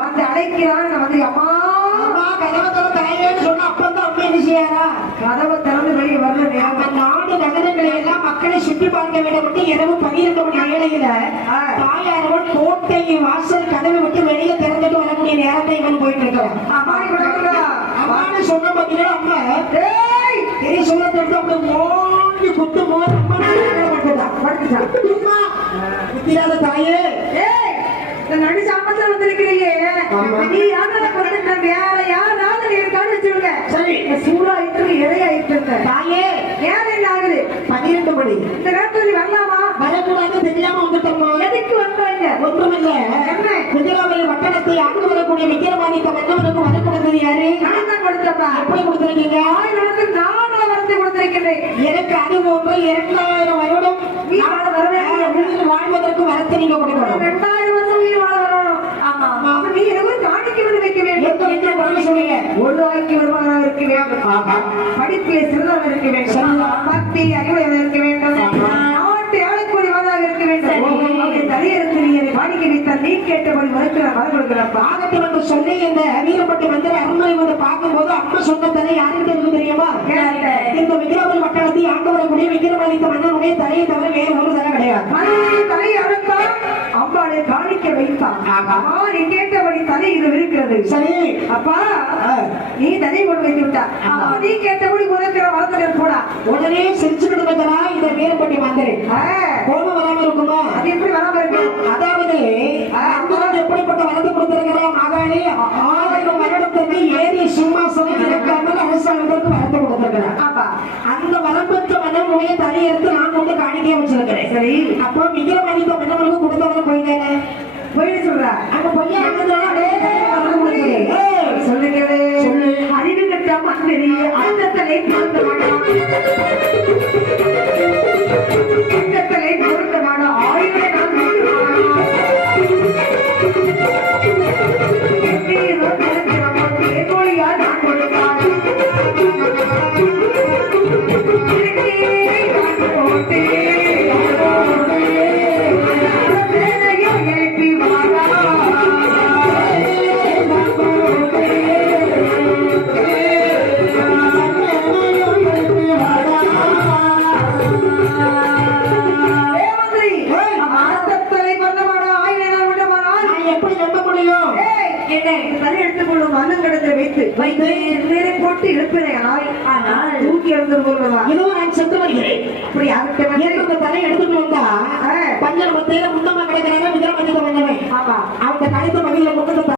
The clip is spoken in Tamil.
வந்து அழைக்கிறான். வந்து அம்மா கதவை தாயேன்னு சொன்ன அப்பதான் அம்மா என்ன செய்யாரா? கதவை திறந்து வெளியே வரல. நாடு நகரங்களை எல்லாம் மக்களை சுற்றி பார்க்க விடப்பட்டு இரவு 12 மணி வேளையில தாயாரவன் கோட்டை வாசல் கதவை விட்டு வெளியே திறந்துட்டு வரக்கூடிய நேரத்தை இவன் போயிட்டு இருக்கிறான். அம்மான்னு சொன்ன பார்த்தீங்கன்னா அம்மா தெரிய சொல்ல தெரிஞ்சு அப்படி ஓடி குத்து போது குத்திராத தாயே நடு சாமத்தில் வந்திருக்கிறீங்க. நீ யாரால கொடுத்துட்ட வேற யாராவது இருக்கான்னு வச்சுருங்க. சரி சூடாயிட்டு இடையாயிட்டு தாயே நேரம் என்ன ஆகுது? 12 மணி. இந்த நேரத்தில் நீ வரலாமா? வரக்கூடாது தெரியாம வந்துட்டோமா? எதுக்கு வந்தாங்க? ஒன்றுமில்ல. என்ன குஜராவரி வட்டணத்தை ஆண்டு வரக்கூடிய விக்கிரமாதித்த மன்னவனுக்கு வர கொடுத்தது யாரு? நான் தான் கொடுத்தப்பா. எப்படி கொடுத்திருக்கீங்க? 1000 வரத்தை கொடுத்திருக்கிறேன். எனக்கு அது போன்ற 2000 வருடம் உயிர் வாழ்வதற்கு வரத்தை நீங்க கொடுக்கணும். 2000 வருஷம் உயிர் வாழ வரணும். ஆமா நீ எதுவும் காணிக்க வைக்க வேண்டும். சொல்லுங்க. ஒரு ஆய்க்கு வருமானம் இருக்க வேண்டும். படிப்பிலே சிறந்தவன் இருக்க வேண்டும். பக்தி அறிவுடையவன் இருக்க வேண்டும். நாட்டு ஆளக்கூடியவனாக இருக்க வேண்டும். தலையெடுத்து நீ என்னை காணிக்க வைத்தால் நீ கேட்டபடி மறுக்கிறார் வர கொடுக்கிறார். பாகத்தில் என்று சொல்லி இந்த வீரப்பட்டி மந்திர அரண்மனை வந்து பார்க்கும்போது அம்மா சொன்ன தலை யாருக்கு இருக்கு தெரியுமா? இந்த விக்கிரமணி வட்டணத்தை ஆண்டு வரக்கூடிய விக்கிரமாதித்த மன்னனுடைய தலையை தவிர வேறு ஒரு தலை கிடையாது. தலையை அறுத்தான் அம்பாளை காணிக்க வைத்தான். நீ கேட்டபடி தலை இது இருக்கிறது. சரி அப்பா நீ தலை கொண்டு வைத்து விட்டா. நீ கேட்டபடி உனக்கிற வளர்த்துகள் போடா. உடனே சிரிச்சுக்கிட்டு இருக்கிறா இந்த வீரப்பட்டி மந்திரி. கோபம் வராம இருக்குமா? அது எப்படி வராம இருக்கு? அதாவது எப்படிப்பட்ட வரத்து கொடுத்திருக்கிற மகாணி 1000 வருடத்திற்கு ஏறிய சிம்மாசனம் இறக்காமல் அரசாங்கத்திற்கு வரத்து கொடுத்திருக்கிறார். அந்த வரம்பற்ற மன்னனுடைய தலையை எடுத்து நான் கொண்டு காணிக்கையா வச்சிருக்கிறேன். சரி அப்போ விக்கிரமாதித்த மன்னனுக்கு கொடுத்தவரை போயிட்டேனே போயிட்டு சொல்ற அங்க பொய்யா சொல்லுங்க. அறிவு கட்ட மந்திரி அந்தத்தலை கொடுக்க மாட்டான். அந்தத்தலை கொடுக்க மாட்டான். 1000 நான் கொடுத்தான். எழுப்பி வாரா போட்டு எழுப்பினேன். ஆனால் தூக்கி எழுந்து போடுவதா? இதோ நான் செத்து வருகிறேன். அப்படி யார்கிட்ட தலை எடுத்துட்டு வந்தா பஞ்சல் மத்தையில முன்னமா கிடைக்கிறாங்க விக்கிரமாதித்த மன்னன். ஆமா அவங்க கழுத்து மகிழ்ல கொண்டு